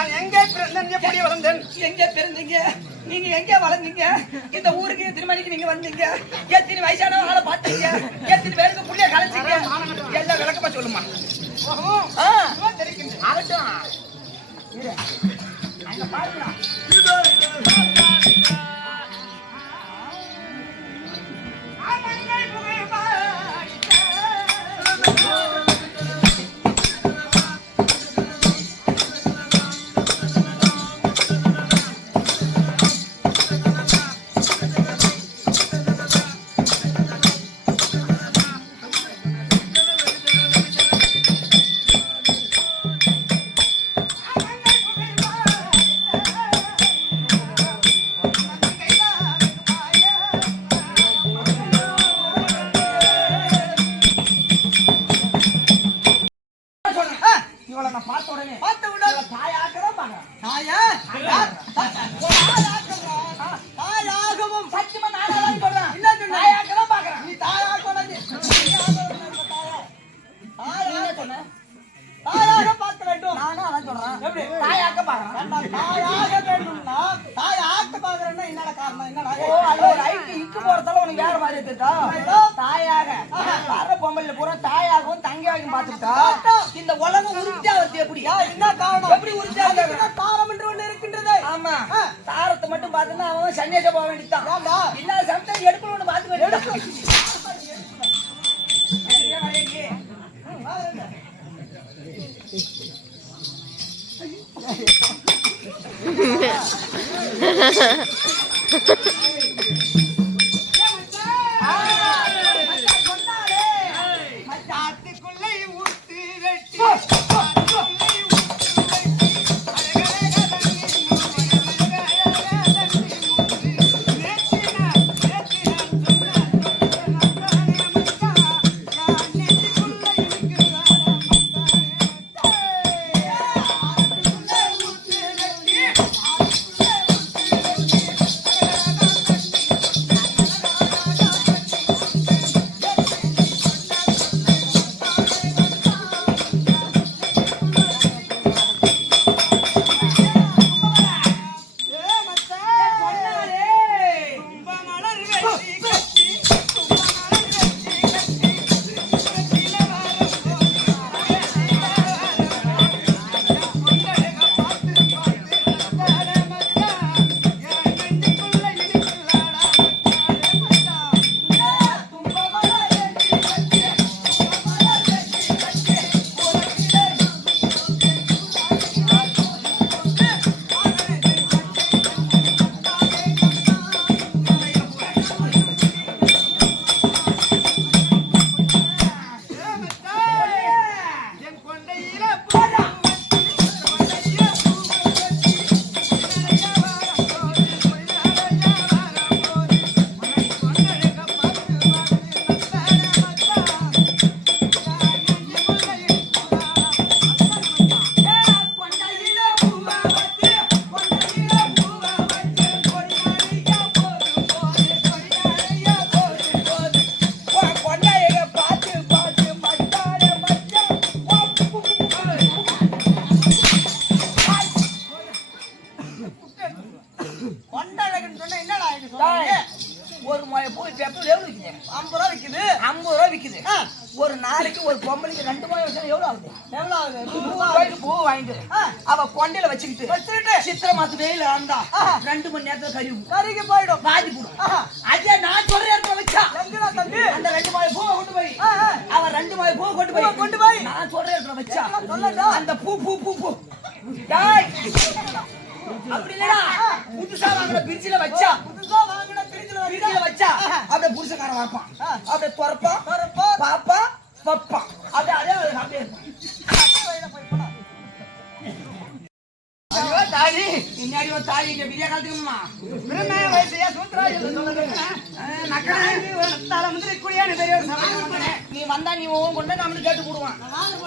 நான் எங்கே பிறந்தேன்? எப்படி வளர்ந்தேன். எங்கே பிறந்தீங்க? நீங்க எங்கே வளர்ந்தீங்க? இந்த ஊருக்கு திருமணிக்கு நீங்க வந்தீங்க? எத்தனை வயசான ஆளை பார்த்தீங்க? எத்தனை பேருக்கு புள்ளிய கலைச்சிங்க? எல்லாம் விளக்கமா சொல்லுமா. ஆகட்டும் அங்க பாருங்க. தாயாக. வர பொம்பளைல பூரா தாயாகவும் தங்கையாகவும் பார்த்துட்டா இந்த உலகம் உறுதியா வருது எப்படி? யா, என்ன காரணம்? எப்படி உறுதியா அதுக்கு இருக்கு? தான் காரணம் என்று ஒண்ணு இருக்கின்றது. ஆமா. தாரத்தை மட்டும் பார்த்தா அவன் சன்னியாசம் போக வேண்டியதான் ஏண்டா? என்ன சம்டைம் எடுக்கணும் ஒண்ணு பார்த்து பூ வாங்கிட்டு. அவ கொண்டையில வச்சுக்கிட்டு வச்சுக்கிட்டு. சித்திரை மாசம் வெயில் ஆண்டா. ரெண்டு மணி நேரத்துல கறி கறிக்கு போயிடும். பாதி போடும். அதே நான் சொல்ற இடத்துல வச்சா. அந்த ரெண்டு மாய பூவை கொண்டு போய். அவன் ரெண்டு மாய பூவை கொண்டு போய். கொண்டு போய். நான் சொல்ற இடத்துல வச்சா? அந்த பூ பூ பூ பூ. டேய். அப்படி இல்லடா. புதுசா வாங்கின பிரிட்ஜ்ல வச்சா. புதுசா வாங்கின பிரிட்ஜ்ல பிரிட்ஜ்ல வச்சா அப்படியே புருஷக்காரன் வைப்பான். அப்படியே துறப்பான். பாப்பா பப்பா அப்படியே அதே அப்படியே தாலி பின்னாடி ஒரு தாலி பிரியா சூத்ராஜ் என்று சொல்லுங்க நீ வந்தா நீ உன் கொண்டு நம்மளுக்கு கேட்டு போடுவான்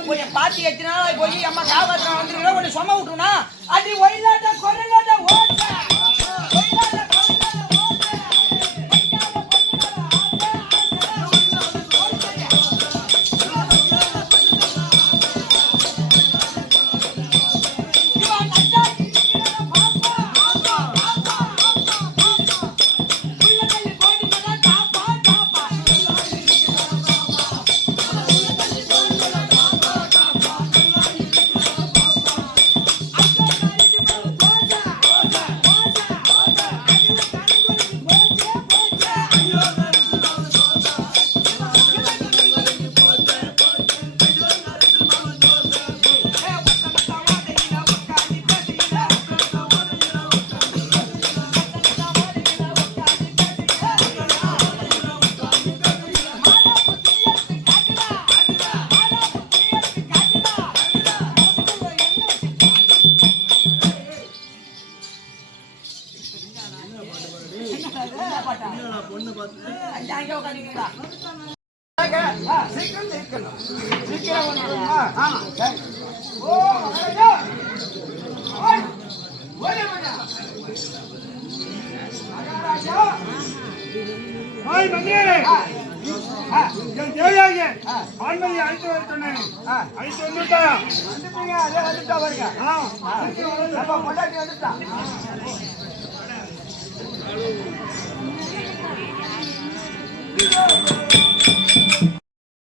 கொஞ்சம் பாத்தி எத்தனை நாள் போய் அம்மா காவத்துல வந்துருக்கா கொஞ்சம் சொம விட்டுனா அடி ஒயிலாட்ட கொரலாட்ட ஓட்ட. ஆண்மதி அழைத்து வர சொன்னேன் ஆ. அழைத்து வந்துட்டாயா வந்துட்டீங்க அதே வந்துட்டா பாருங்க நம்ம பொண்டாட்டி வந்துட்டா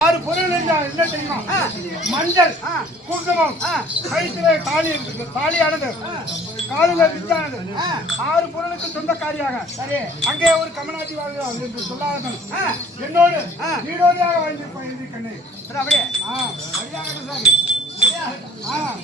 ஆறு பொருள் என்றால் என்ன தெரியுமா. மஞ்சள். குங்குமம் ஆ. கழுத்திலே தாலி இருக்குது தாலியானது. காலில வித்தானது. ஆறு பொருளுக்கு சொந்தக்காரியாக. சரி. அங்கே ஒரு கமனாட்சி வாழ்கிறார் என்று சொல்லாதவன். என்னோடு ஆ. வீடோடியாக வாழ்ந்திருப்பான் என்று கண்ணே. அப்படியே. ஆ. சரியாக சாமி. ஆ.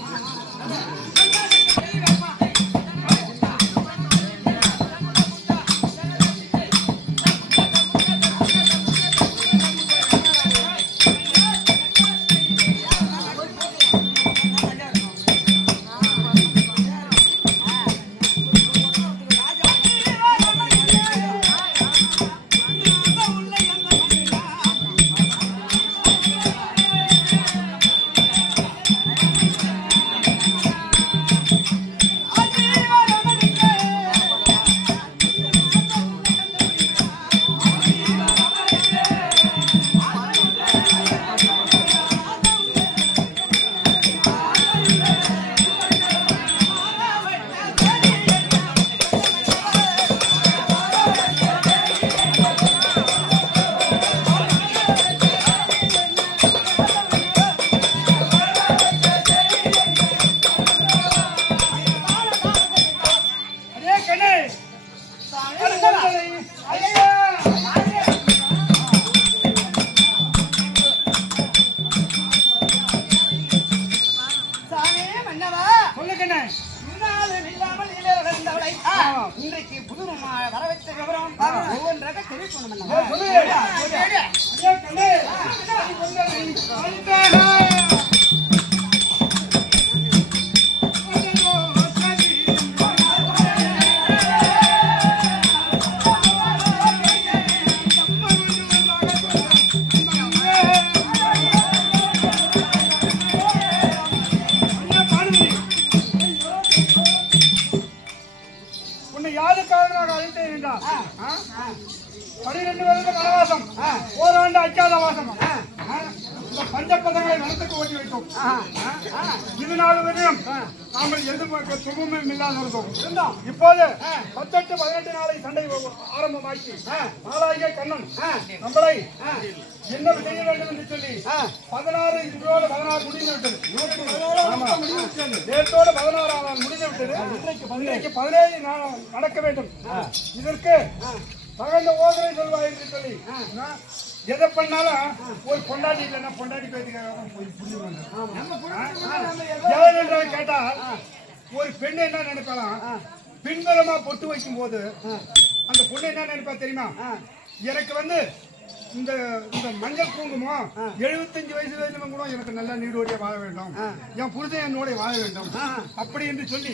இன்றைக்கு புதுமா வரவழைத்த விவரம் ஒவ்வொன்றாக தெரிவிக்கணும் பனிரெண்டு வருட வனவாசம். ஓராண்டு அச்சாத வாசம். பஞ்சப்பதங்களை வனத்துக்கு ஓட்டி வைத்தோம்? இது நாள் வரையும் எந்த பக்க சுகமும் இல்லாத இருந்தோம். இப்போது பத்தெட்டு பதினெட்டு நாளை சண்டை ஆரம்பமாக்கி நாளாகிய கண்ணன் நம்மளை என்ன செய்ய வேண்டும் என்று சொல்லி பதினாறு இதோடு பதினாறு முடிந்து விட்டது. நேற்றோடு பதினாறாம் நாள் முடிந்து விட்டது. இன்றைக்கு பதினேழு. நடக்க வேண்டும். இதற்கு தகுந்த ஓதனை சொல்வாய் என்று சொல்லி. எதை பண்ணாலும் ஒரு பொண்டாட்டி இல்லைன்னா பொண்டாட்டி பேத்துக்காக போய் என்று கேட்டால் ஒரு பெண் என்ன நினைப்பாலாம் பின்புறமா பொட்டு வைக்கும் போது அந்த பொண்ணு என்ன நினைப்பா தெரியுமா? எனக்கு வந்து இந்த இந்த மஞ்சள் குங்குமம் எழுபத்தஞ்சு வயசு வயசுல கூட எனக்கு நல்லா நீடோடியா வாழ வேண்டும். என் புருஷன் என்னோட வாழ வேண்டும். அப்படி என்று சொல்லி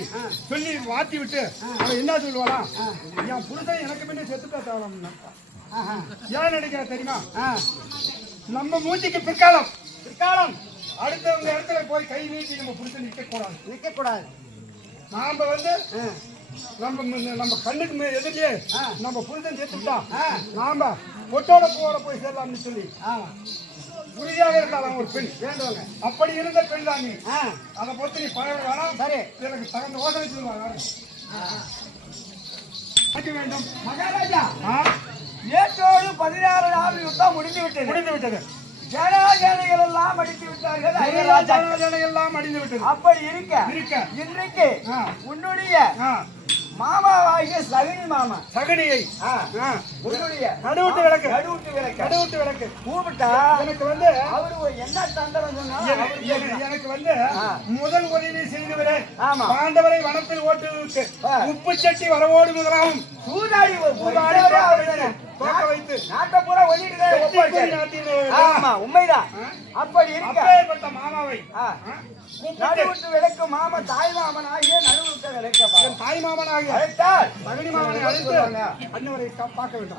சொல்லி வாத்தி விட்டு அவன் என்ன சொல்லுவாளா என் புருஷன் எனக்கு முன்னே செத்துட்டா தேவை ஏன் நினைக்கிறா தெரியுமா? நம்ம மூஞ்சிக்கு பிற்காலம் பிற்காலம். அடுத்தவங்க இடத்துல போய் கை நீட்டி நம்ம புருஷன் நிற்க கூடாது நிக்க கூடாது நாம வந்து நம்ம நம்ம கண்ணுக்கு எதிரிலே நம்ம புருஷன் சேர்த்துட்டா நாம பொட்டோட பூவோட போய் சேரலாம்னு சொல்லி. உறுதியாக இருந்தாலும் ஒரு பெண். வேண்டுவாங்க. அப்படி இருந்த பெண் தான் நீ. அதை பொறுத்து நீ பழக வேணாம் சரி. எனக்கு தகுந்த யோசனை சொல்லுவாங்க வேண்டும்? மகாராஜா. ஆ? நேற்றோடு பதினாறு நாள் யுத்தம் முடிந்து விட்டது. முடிந்து விட்டது. ஜனாஜனைகள் எல்லாம் அடித்து விட்டார்கள் ஜனஜன எல்லாம் அடிந்து விட்டது. அப்படி இருக்க இருக்க. இன்றைக்கு. உன்னுடைய மாமாவாகிய சகுனி மாமா. சகுனியை. உன்னுடைய நடுவுட்டு விளக்கு. நடுவுட்டு விளக்க. நடுவுட்டு விளக்கு. கூப்பிட்டா எனக்கு வந்து அவரு என்ன தந்திரம் சொன்னாலும் எனக்கு- வந்து முதல் உதவி செய்தவரே. பாண்டவரை வனத்தில் ஆ. உப்பு சட்டி வரவோடு முதலாகும். சூதாடி ஒரு சூதாடி சூதாடி தோக்க அவர்தானே. வைத்து, தோக்க வைத்து. நாட்டை பூரா நாட்டினவரே. ஆமா உண்மைதான். அப்படி இருக்க. அப்பேற்பட்ட மாமாவை. நடுவுட்டு விளக்கு மாமா தாய் மாமன் ஆகிய நடுவுட்டு விளக்கப்பா என் தாய் மாமனாகிய. அழைத்தால் மகனி மாமனை அழைத்து கா- பார்க்க வேண்டும்.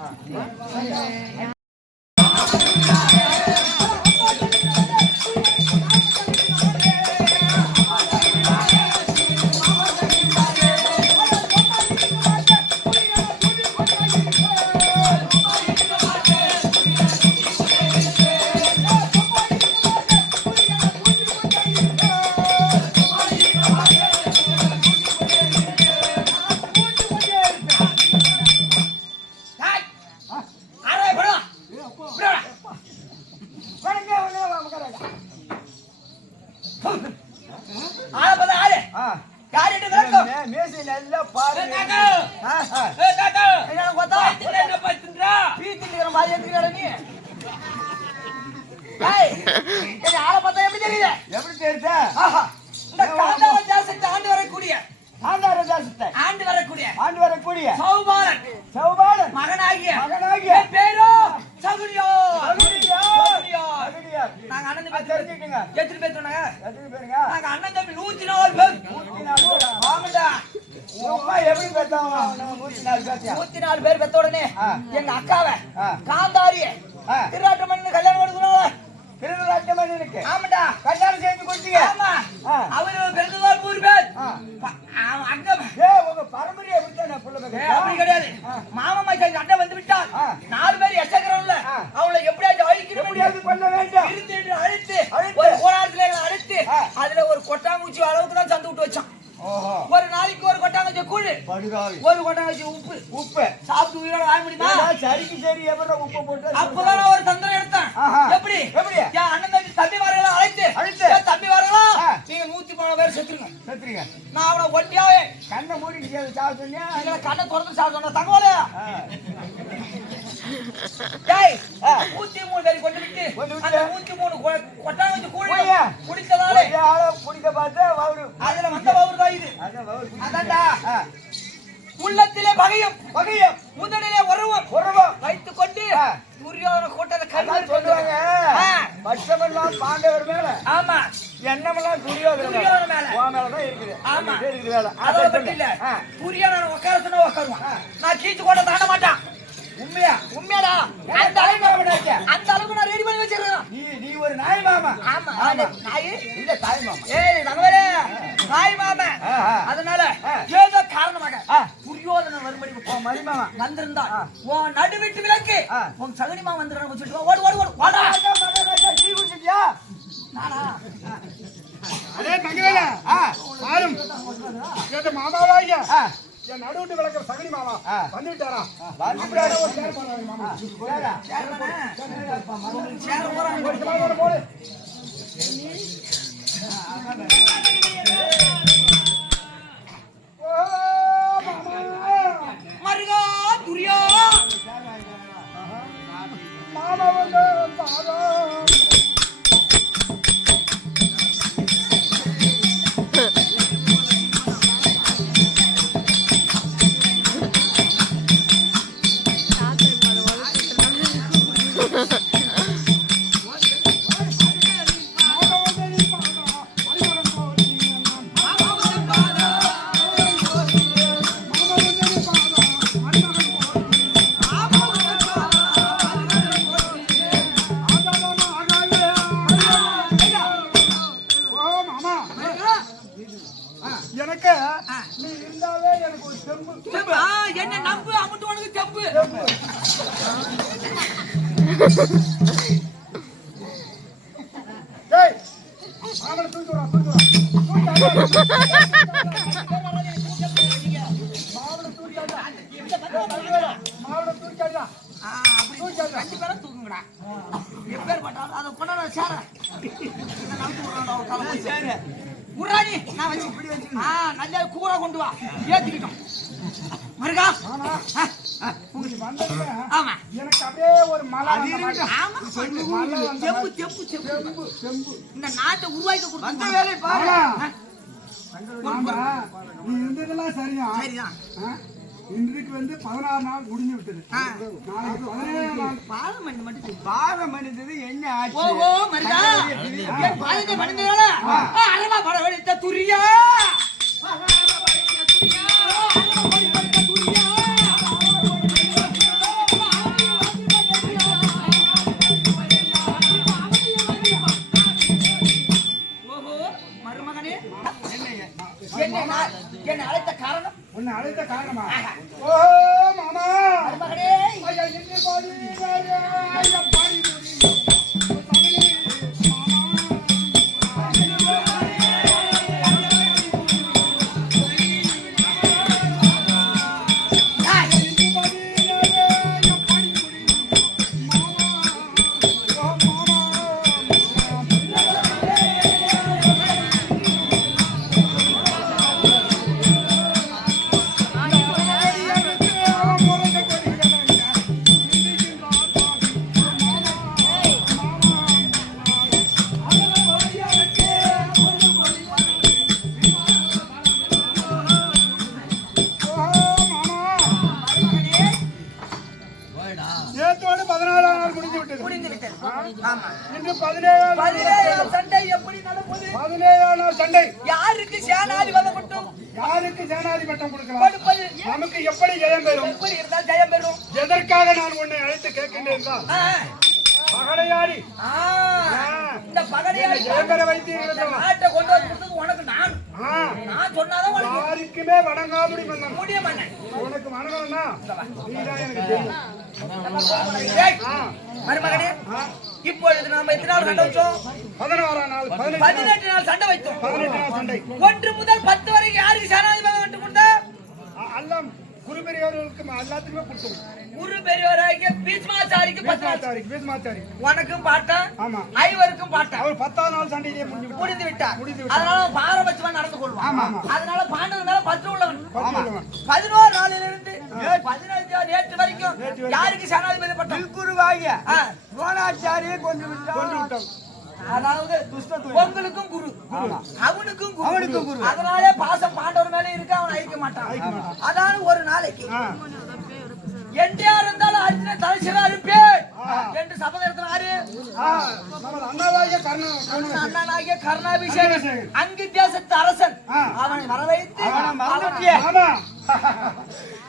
நாங்க அண்ணன் தெரிஞ்சுக்கங்க. எத்தனை பேர் சொன்னாங்க எத்தனை பேருங்க? நாங்க அண்ணன் தம்பி நூத்தி நாலு பேர் நூத்தி நாலு நூத்தி நாலு பேர் பெத்த உடனே. எங்க அக்காவை. காந்தாரிய ஆ. திருநாட்டமணி கல்யாணம் திருநள்ளாட்டு மணி இருக்கு. ஆமாண்டா கல்யாணம் செஞ்சு கொடுத்தீங்க. ஆமா. அவரு பிறந்ததால் நூறு பேர் அங்க உங்க பெத்தா? அப்படி கிடையாது. மாமா அண்ணன் வந்து விட்டால் ஆ. நாலு பேர் எச்சக்கிறோம்ல ஆ. அவளை எப்படியாச்சும் எப்படியாவது பண்ண வேண்டும். இருந்து என்று அழித்து அழித்து. ஒரு எங்களை அழித்து. அதுல ஒரு கொட்டாங்குச்சி அளவுக்கு தான் சந்து விட்டு வச்சான். ஒரு நாளைக்கு ஒரு கொட்டாங்குச்சி கூழு. ஒரு கொட்டாங்குச்சி உப்பு உப்பு சாப்பிட்டு உயிரோட வாழ முடியுமா சரிக்கு சரி எப்படி உப்பு போட்டு அப்பதான் ஒரு தந்திரம் எடுத்தேன். எப்படி எப்படி? என் அண்ணன் தம்பி தம்பி வரலாம் அழைத்து அழைத்து. ஏன் தம்பி வரலாம் ஆ. நீங்க நூத்தி மூணு பேர் செத்துருங்க செத்துறீங்க நான் அவனை ஒட்டியாவே கண்ணை மூடி சாப்பிட்டு கண்ணை திறந்து சாப்பிட்டு தங்கோல ஆ. டேய். நூத்தி மூணு பேர் கொண்டு விட்டு. அந்த மூணு கொ- கொட்டாங்குச்சி கூழ் போய்யா. குடித்ததாலே ஒரு ஆளை குடிக்க பார்த்தா அவரு அதுல வந்த பவுர் தான் இது அதான்டா. உள்ளத்திலே பகையும் பகையம், முதலிலே உறவும் உறவம். வைத்துக் கொண்டு. துரியோதன கூட்டத்தை கல்வி சொல்லுவாங்க. பட்சமெல்லாம் பாண்டவர் மேல ஆமா எண்ணமெல்லாம் துரியோதன துரியோதன மேல. உன் மேலதான் இருக்குது ஆமா. இருக்குது வேலை. சரி, மட்டும் இல்ல. துரியோதன உட்கார சொன்னா உட்காருவான். நான் கீச்சு கோட்டை தாண்ட மாட்டான் உண்மையா உண்மையாடா அந்த அளவுக்கு? அந்த அளவுக்கு நான் ரெடி பண்ணி வச்சிருக்கேன் நீ நீ ஒரு நாய் மாமா ஆமா நாய் இல்ல தாய் மாமா ஏய் தங்கவேலே நாய் ஆ. அதனால. ஏதோ காரணமாக ஆ. துரியோதன வரும்படி உன் மருமகன். வந்திருந்தா. உன் நடுவிட்டு விளக்கு. உன் சகுனிமா வந்துடுறான்னு சொல்லிட்டு ஓடு ஓடு ஓடு வாடா ராஜா, மகா ராஜா, டீ குடிச்சிட்டியா? நானா அதே தங்கவேல ஆ. மாமாவாங்க ஆ. என் நடுவுட்டு விளக்கிற சகனி மாமா வந்துட்டாரு. ஒரு முறாடி நான் வச்சு இப்படி வச்சு ஆ நல்லா கூரா கொண்டு வா. ஏத்திக்கிட்டோம். மருகா. ஆமா. எனக்கு அப்படியே ஒரு மலை. ஆமா செம்பு. செம்பு செம்பு. செம்பு இந்த நாட்டை உருவாக்கி வந்த கொடுத்த வேலை நீ இருந்ததெல்லாம் சரியா சரிதான்? இன்றைக்கு வந்து பதினாறு நாள் முடிஞ்சு விட்டது. நாளைக்கு பதினேழு நாள் பாதம் பண்ணி மட்டும். பாரம் மனிதது என்ன ஆச்சு? ஓ ஓ பாதத்தை வெடித்த துரியா. ஓஹோ உன்னை அழைத்த காரணமா ஓ நாட்டை கொண்டு வந்து கொடுத்தது உனக்கு நான் நான் சொன்னாதான் உனக்கு யாருக்குமே வணங்காமுடி மன்னன் முடிய மாட்டேன். உனக்கு வணங்கணும்னா நீதான் எனக்கு தெரியும். மருமகனே இப்பொழுது நாம எத்தனை நாள் சண்டை வச்சோம்? பதினாறாம் நாள் பதினெட்டு நாள், சண்டை வைத்தோம். பதினெட்டு நாள் சண்டை. ஒன்று முதல் பத்து வரைக்கும் யாருக்கு சேனாதிபதி விட்டு கொடுத்தா அ- எல்லாம் குரு பெரியவர்களுக்கு எல்லாத்துக்குமே கொடுத்தோம். குரு பெரியவராகிய பீஷ்மாச்சாரிக்கு நாள் பீஷ்மாச்சாரி உனக்கும் பாட்டன் ஆமா. ஐவருக்கும் பாட்டன். அவர் பத்தாம் நாள் சண்டையிலே முடிஞ்சு விட்டார். முடிந்து விட்டார். முடிந்து விட்டார். அதனால பாரபட்சமா நடந்து கொள்வான். ஆமா. அதனால பாண்டவர் மேல பற்று உள்ளவன். பதினோரு நாளிலிருந்து பதினஞ்சு நேற்று வரைக்கும் யாருக்கு சேனாதிபதி பட்டம்? குருவாகிய துரோணாச்சாரியை கொண்டு விட்டார் கொன்று விட்டோம் அதாவது உங்களுக்கும் குரு. அவனுக்கும் குரு. அவனுக்கும் குரு. அதனாலே பாசம் பாண்டவர் மேல இருக்கு அவன் அழிக்க மாட்டான். அதாவது ஒரு நாளைக்கு என்டியா இருந்தாலும் அர்ஜுன தலைசில அனுப்பேன் என்று கர்ணன் கர்ணன் அண்ணனாகிய கருணாபிஷேகன். அங்கு தேசத்து அரசன். அவனை வரவைத்து அவனை அவன் மறந்துட்டியே. ஆமா.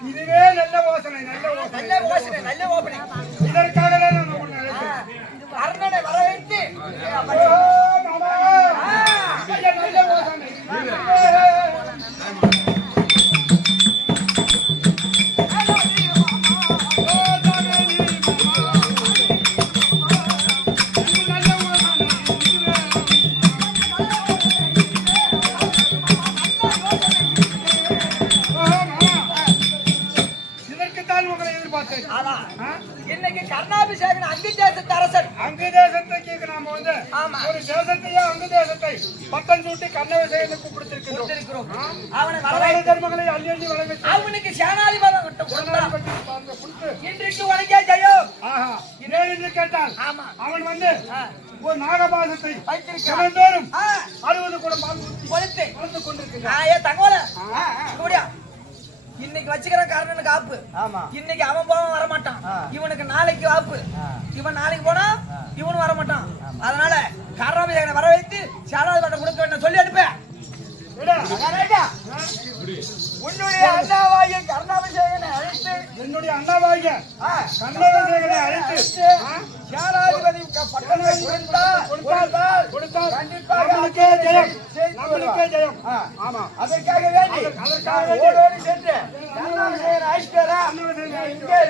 இதுவே நல்ல யோசனை நல்ல யோசனை. நல்ல யோசனை இதற்காக தான் நான் தினந்தோறும் அறுபது கூட பால் ஏ தகவல இப்படியா இன்னைக்கு வச்சுக்கிற காரணனுக்கு ஆப்பு. ஆமா. இன்னைக்கு அவன் போவான் வரமாட்டான். இவனுக்கு நாளைக்கு ஆப்பு. இவன் நாளைக்கு போனா இவனும் வரமாட்டான். அதனால கர்ணாபிஷேகனை வர வைத்து சேனாதிபதி கொடுக்க வேண்டும் சொல்லி அனுப்பேன் உன்னுடைய அண்ணாவாகிய கர்ணாபிஷேகனை அழைத்து என்னுடைய அண்ணாவாகிய கண்ணவிசேகனை அழைத்து ஆ? சேனாதிபதி கொடுத்தால் கொடுத்தால் கண்டிப்பாக நம்மளுக்கே ஜெயம் நம்மளுக்கே ஜெயம் ஆமா அதற்காக வேண்டி அதற்காக ஓடோடி சென்று இங்கே